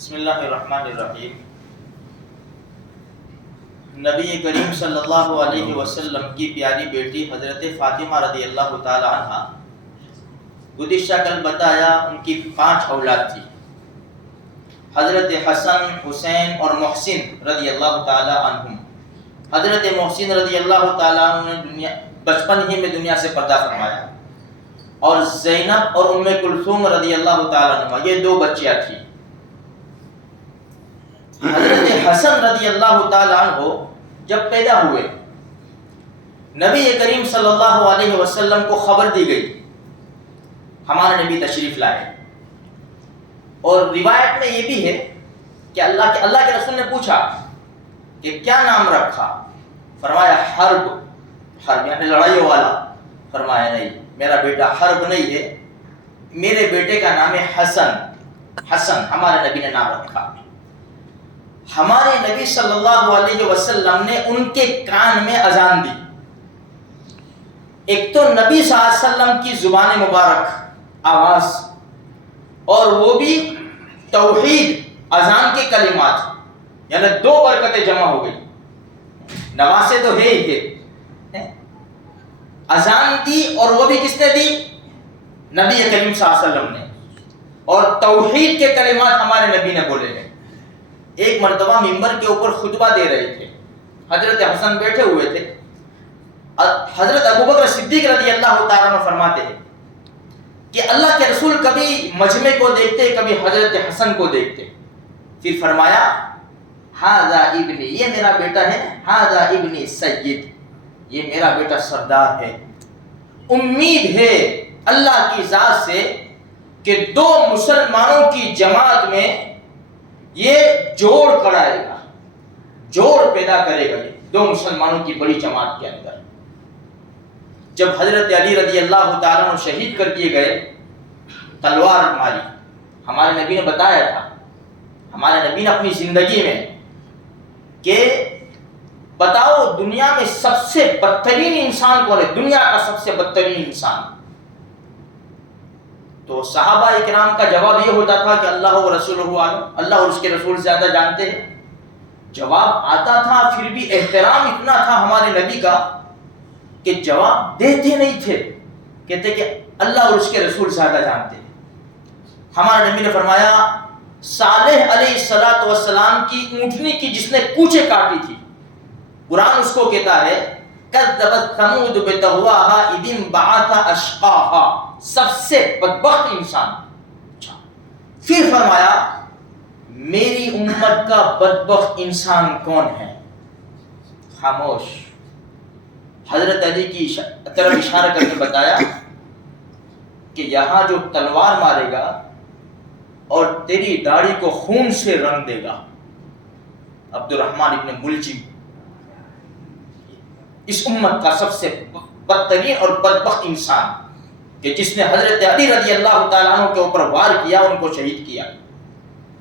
بسم اللہ الرحمن الرحیم۔ نبی کریم صلی اللہ علیہ وسلم کی پیاری بیٹی حضرت فاطمہ رضی اللہ تعالی عنہ، گزشتہ کل بتایا ان کی 5 اولاد تھی، حضرت حسن، حسین اور محسن رضی اللہ تعالی عنہم۔ حضرت محسن رضی اللہ تعالی عنہ نے بچپن ہی میں دنیا سے پردہ فرمایا، اور زینب اور ام کلثوم رضی اللہ تعالی عنہ، یہ 2 بچیاں تھیں۔ حضرت حسن رضی اللہ تعالی عنہ جب پیدا ہوئے، نبی کریم صلی اللہ علیہ وسلم کو خبر دی گئی، ہمارے نبی تشریف لائے، اور روایت میں یہ بھی ہے کہ اللہ کے رسول نے پوچھا کہ کیا نام رکھا؟ فرمایا حرب یعنی لڑائی والا۔ فرمایا نہیں، میرا بیٹا حرب نہیں ہے، میرے بیٹے کا نام ہے حسن، ہمارے نبی نے نام رکھا۔ ہمارے نبی صلی اللہ علیہ وسلم نے ان کے کان میں اذان دی۔ ایک تو نبی صلی اللہ علیہ وسلم کی زبان مبارک آواز، اور وہ بھی توحید اذان کے کلمات، یعنی 2 برکتیں جمع ہو گئی۔ نواسے تو ہے ہی ہے، اذان دی اور وہ بھی کس نے دی؟ نبی کریم صلی اللہ علیہ وسلم نے، اور توحید کے کلمات ہمارے نبی نے بولے ہیں۔ ایک مرتبہ ممبر کے اوپر خطبہ دے رہے تھے، حضرت حسن بیٹھے ہوئے تھے۔ حضرت ابوبکر صدیق رضی اللہ تعالیٰ عنہ فرماتے ہیں کہ اللہ کے رسول کبھی مجمع کو دیکھتے، کبھی حضرت حسن کو دیکھتے، پھر فرمایا ہذا ابنی، یہ میرا بیٹا ہے، ہذا ابنی سید، یہ میرا بیٹا سردار ہے۔ امید ہے اللہ کی ذات سے کہ 2 مسلمانوں کی جماعت میں یہ جوڑ کرائے گا، جوڑ پیدا کرے گا، یہ 2 مسلمانوں کی بڑی جماعت کے اندر۔ جب حضرت علی رضی اللہ تعالیٰ عنہ شہید کر دیے گئے، تلوار ماری، ہمارے نبی نے بتایا تھا، ہمارے نبی نے اپنی زندگی میں کہ بتاؤ دنیا میں سب سے بدترین انسان کون ہے، دنیا کا سب سے بدترین انسان؟ تو صحابہ اکرام کا جواب یہ ہوتا تھا کہ اللہ و رسولہ عالم، اللہ اور اس کے رسول زیادہ جانتے ہیں۔ جواب آتا تھا، پھر بھی احترام اتنا تھا ہمارے نبی کا کہ جواب دیتے نہیں تھے، کہتے کہ اللہ اور اس کے رسول زیادہ جانتے ہیں۔ ہمارے نبی نے فرمایا صالح علیہ السلام کی اونٹنی کی جس نے کوچے کاٹی تھی، قرآن اس کو کہتا ہے کذبت ثمود بطغواها اذ انبعث اشقاها، سب سے بدبخت انسان۔ پھر فرمایا میری امت کا بدبخت انسان کون ہے؟ خاموش۔ حضرت علی کی طرف اشارہ کر کے بتایا کہ یہاں جو تلوار مارے گا اور تیری داڑھی کو خون سے رنگ دے گا، عبد الرحمن ابن ملجم، اس امت کا سب سے بدترین اور بدبخت انسان، کہ جس نے حضرت علی رضی اللہ تعالیٰ عنہ کے اوپر وار کیا، ان کو شہید کیا۔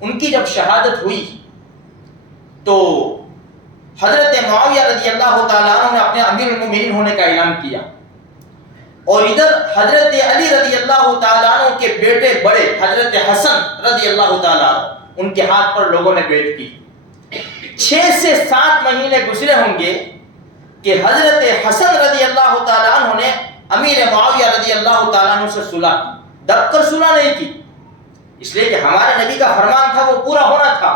ان کی جب شہادت ہوئی تو حضرت معاویہ رضی اللہ تعالیٰ عنہ نے اپنے امیر المومنین ہونے کا اعلان کیا، اور ادھر حضرت علی رضی اللہ تعالیٰ عنہ کے بیٹے بڑے حضرت حسن رضی اللہ تعالیٰ عنہ، ان کے ہاتھ پر لوگوں نے بیعت کی۔ 6 سے 7 مہینے گزرے ہوں گے کہ حضرت حسن رضی اللہ تعالیٰ عنہ نے امیر معاویہ رضی اللہ تعالیٰ عنہ سے صلح کی، دب کر صلح نہیں کی، اس لیے کہ ہمارے نبی کا فرمان تھا، وہ پورا ہونا تھا۔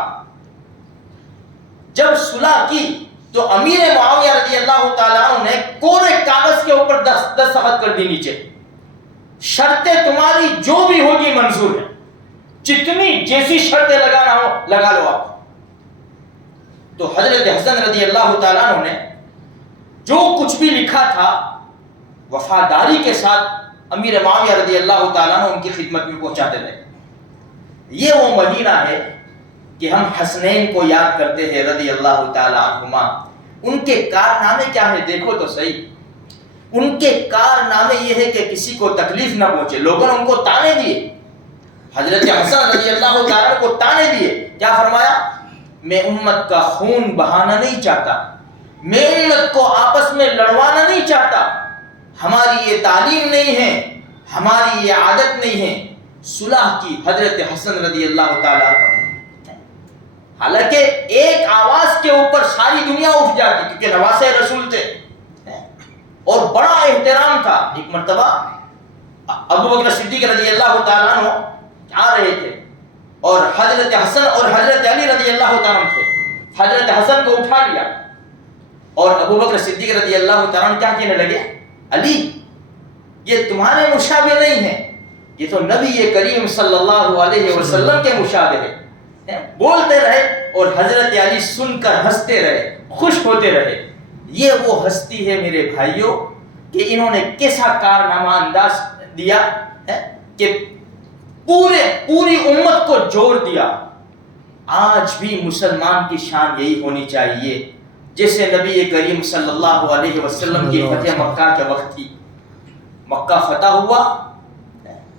جب صلح کی تو امیر معاویہ رضی اللہ تعالیٰ عنہ نے کورے کاغذ کے اوپر دستخط کر دی، نیچے شرطیں تمہاری جو بھی ہوگی منظور ہے، جتنی جیسی شرطیں لگانا ہو لگا لو آپ۔ تو حضرت حسن رضی اللہ تعالیٰ عنہ نے جو کچھ بھی لکھا تھا وفاداری کے ساتھ امیر معاویہ رضی اللہ تعالیٰ عنہ ان کی خدمت میں پہنچاتے رہے۔ یہ وہ مہینہ ہے کہ ہم حسنین کو یاد کرتے ہیں رضی اللہ تعالیٰ عنہما۔ ان کے کارنامے کیا ہے دیکھو تو صحیح۔ ان کے کارنامے یہ ہے کہ کسی کو تکلیف نہ پہنچے، لوگوں نے ان کو تانے دیے، حضرت حسن رضی اللہ تعالیٰ عنہ کو تانے دیے، کیا فرمایا؟ میں امت کا خون بہانا نہیں چاہتا، میں امت کو آپس میں لڑوانا نہیں چاہتا، ہماری یہ تعلیم نہیں ہے، ہماری یہ عادت نہیں ہے۔ صلح کی حضرت حسن رضی اللہ تعالیٰ عنہ۔ حالانکہ ایک آواز کے اوپر ساری دنیا اٹھ جاتی کیونکہ نواسے رسول تھے اور بڑا احترام تھا. ایک مرتبہ ابو بکر صدیق رضی اللہ تعالیٰ عنہ آ رہے تھے اور حضرت حسن اور حضرت علی رضی اللہ تعالیٰ عنہ تھے. حضرت حسن کو اٹھا لیا اور ابو بکر صدیق رضی اللہ تعالیٰ عنہ کیا کہنے لگے, علی یہ تمہارے مشابہ نہیں ہے, یہ تو نبی کریم صلی اللہ علیہ وسلم کے مشابہ ہے. بولتے رہے اور حضرت علی سن کر ہنستے رہے, خوش ہوتے رہے. یہ وہ ہستی ہے میرے بھائیوں کہ انہوں نے کیسا کارنامہ انداز دیا کہ پوری امت کو جوڑ دیا. آج بھی مسلمان کی شان یہی ہونی چاہیے جیسے نبی کریم صلی اللہ علیہ وسلم کی فتح مکہ کے وقت تھی. مکہ فتح ہوا,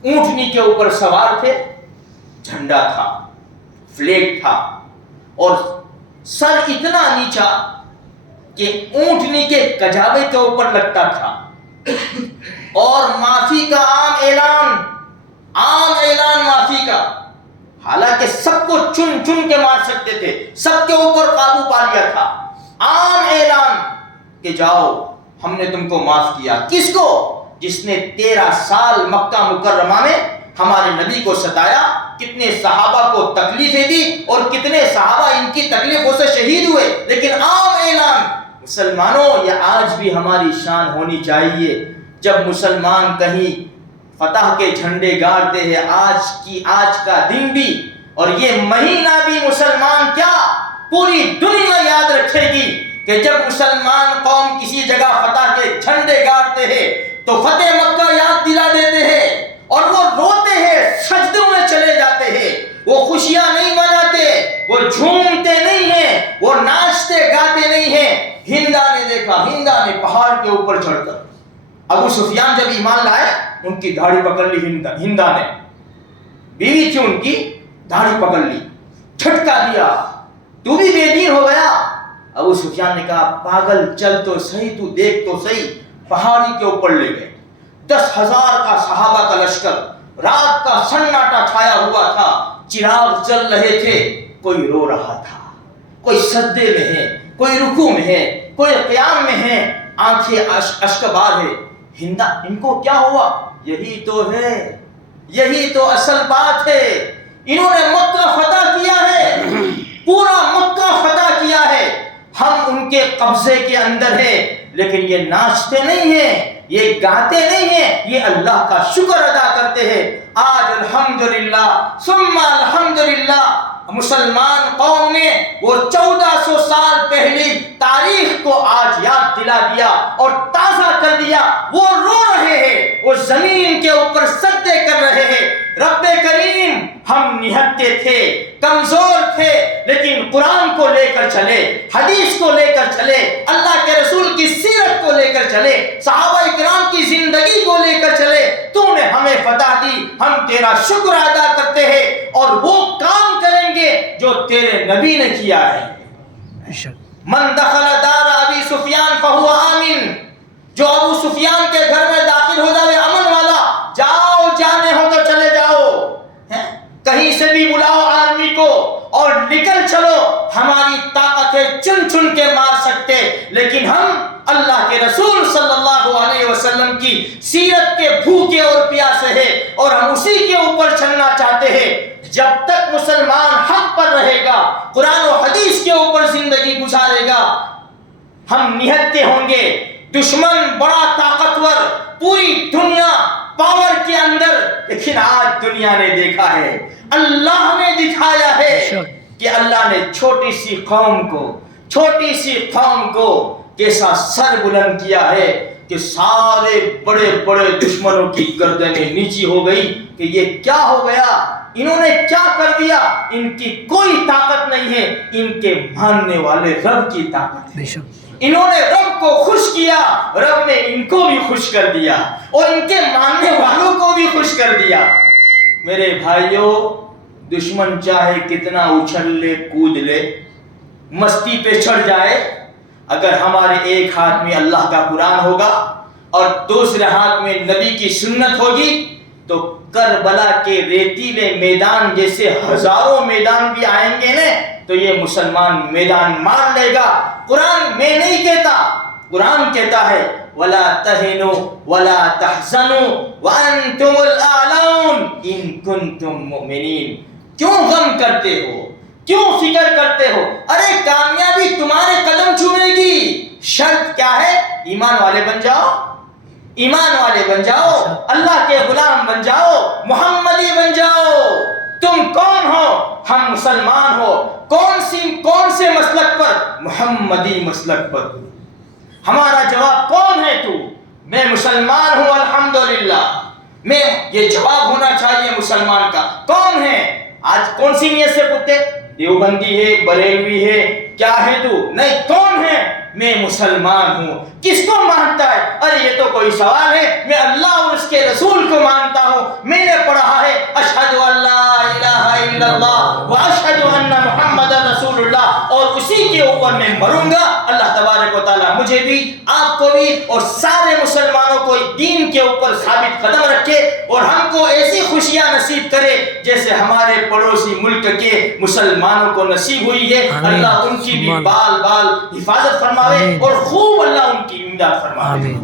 اونٹنی کے اوپر سوار تھے, جھنڈا تھا, فلیگ تھا اور سر اتنا نیچا کہ اونٹنی کے کجاوے کے اوپر لگتا تھا اور معافی کا عام اعلان معافی کا. حالانکہ سب کو چن چن کے مار سکتے تھے, سب کے اوپر قابو پا لیا تھا. عام اعلان کہ جاؤ ہم نے تم کو معاف کیا. کس کو؟ جس نے 13 سال مکہ مکرمہ میں ہمارے نبی کو ستایا, کتنے صحابہ کو تکلیفیں دی اور کتنے صحابہ ان کی تکلیفوں سے شہید ہوئے. لیکن عام اعلان. مسلمانوں یہ آج بھی ہماری شان ہونی چاہیے. جب مسلمان کہیں فتح کے جھنڈے گاڑتے ہیں, آج کا دن بھی اور یہ مہینہ بھی مسلمان کیا پوری دنیا یاد رکھے گی کہ جب مسلمان قوم کسی جگہ فتح کے جھنڈے گاڑتے ہیں تو فتح مکہ یاد دلا دیتے ہیں اور وہ روتے ہیں, سجدوں میں چلے جاتے ہیں. وہ خوشیاں نہیں مناتے, وہ جھومتے نہیں ہیں, وہ ناچتے گاتے نہیں ہیں. ہندا نے دیکھا, ہندا نے پہاڑ کے اوپر چڑھ کر, ابو سفیان جب ایمان لائے ان کی داڑھی پکڑ لی ہندا نے, بیوی تھی ان کی, داڑھی پکڑ لی, جھٹکا دیا, تو بھی بے دین ہو گیا. ابو سفیان نے کہا پاگل چل تو صحیح, تو دیکھ تو صحیح. پہاڑی کے اوپر لے گئے. 10,000 کا صحابہ کا لشکر, رات کا سناٹا چھایا ہوا تھا, چراغ جل رہے تھے. کوئی رو رہا تھا, کوئی سجدے میں ہے, کوئی رکوع میں ہے, کوئی قیام میں ہے, آنکھیں اشکبار ہے. ہندا ان کو کیا ہوا؟ یہی تو ہے, یہی تو اصل بات ہے. انہوں نے مکہ فتح کیا ہے, پورا مکہ فتح کیا ہے. ہم ان کے قبضے کے اندر ہیں لیکن یہ ناچتے نہیں ہیں, یہ گاتے نہیں ہیں, یہ اللہ کا شکر ادا کرتے ہیں. آج الحمدللہ ثم الحمدللہ مسلمان قوم نے وہ 1400 سال پہلی تاریخ کو آج یاد دلا دیا اور تازہ کر دیا. وہ رو رہے ہیں, وہ زمین کے اوپر سجدے کر رہے ہیں. رب کریم ہم نہتے تھے, کمزور تھے, لیکن قرآن کو لے کر چلے, حدیث کو لے کر چلے, اللہ کے رسول کی سیرت کو لے کر چلے, صحابہ اکرام کی زندگی کو لے کر چلے. تو نے ہمیں فتح دی, ہم تیرا شکر ادا کرتے ہیں اور وہ کام کریں گے جو تیرے نبی نے کیا ہے. من دخل دار ابی سفیان فہو آمن, جو ابو سفیان کے گھر میں داخل ہو جائے امن والا. جاؤ, جانے ہو تو چلے جاؤ, کہیں سے بھی بلاؤ آرمی کو اور نکل چلو. ہماری طاقت ہے چن چن کے مار سکتے, لیکن ہم اللہ کے رسول صلی اللہ علیہ وسلم کی سیرت کے بھوکے اور پیاسے ہیں اور ہم اسی کے اوپر چلنا چاہتے ہیں. جب تک مسلمان حق پر رہے گا, قرآن و حدیث کے اوپر زندگی گزارے گا, ہم نہتے ہوں گے. دشمن بڑا طاقتور, پوری دنیا پاور کے اندر, لیکن آج دنیا نے دیکھا ہے, اللہ نے دکھایا ہے کہ اللہ نے چھوٹی سی قوم کو کیسا سر بلند کیا ہے کہ سارے بڑے بڑے دشمنوں کی گردنیں نیچی ہو گئی کہ یہ کیا ہو گیا, انہوں نے کیا کر دیا. ان کی کوئی طاقت نہیں ہے, ان کے ماننے والے رب کی طاقت ہے. انہوں نے رب کو خوش کیا, رب نے ان کو بھی خوش کر دیا اور ان کے ماننے والوں کو بھی خوش کر دیا. میرے بھائیوں, دشمن چاہے کتنا اچھل لے, کود لے, مستی پہ چڑھ جائے, اگر ہمارے ایک ہاتھ میں اللہ کا قرآن ہوگا اور دوسرے ہاتھ میں نبی کی سنت ہوگی تو کربلا کے ریتیلے میدان جیسے ہزاروں میدان بھی آئیں گے نا, تو یہ مسلمان میدان مار لے گا. قرآن میں نہیں کہتا، قرآن کہتا ہے وَلَا تَهِنُوا وَلَا تَحْزَنُوا وَأَنْتُمُ الْأَعْلَوْنَ إِن كُنتُم مُؤْمِنِينَ. کیوں غم کرتے ہو، کیوں فکر کرتے ہو؟ ارے کامیابی تمہارے قدم چومے گی. شرط کیا ہے؟ ایمان والے بن جاؤ، ایمان والے بن جاؤ، اللہ کے غلام بن جاؤ، محمدی بن جاؤ. تم کون ہو؟ ہم مسلمان ہو. کون سے مسلک پر؟ محمدی مسلک پر. ہمارا جواب کون ہے تو؟ میں مسلمان ہوں الحمدللہ. میں یہ جواب ہونا چاہیے مسلمان کا. کون ہے؟ آج کون سی نیت سے پوچھتے؟ دیوبندی ہے، بریلوی ہے، کیا ہے تو؟ نہیں، کون ہے؟ میں مسلمان ہوں. کس کو مانتا ہے؟ ارے یہ تو کوئی سوال ہے. میں اللہ اور اس کے رسول کو مانتا ہوں. میں نے پڑھا ہے اشہد ان لا الہ الا اللہ واشہد ان محمد رسول اللہ، اور اسی کے اوپر میں مروں گا. اللہ تبارک و تعالیٰ مجھے بھی، آپ کو بھی، اور سارے مسلمانوں کو دین کے اوپر ثابت قدم رکھے، اور ہم کو ایسی خوشیاں نصیب کرے جیسے ہمارے پڑوسی ملک کے مسلمانوں کو نصیب ہوئی ہے. اللہ ان کی بھی بال بال حفاظت فرمائے اور خوب اللہ ان کی امداد فرمائے.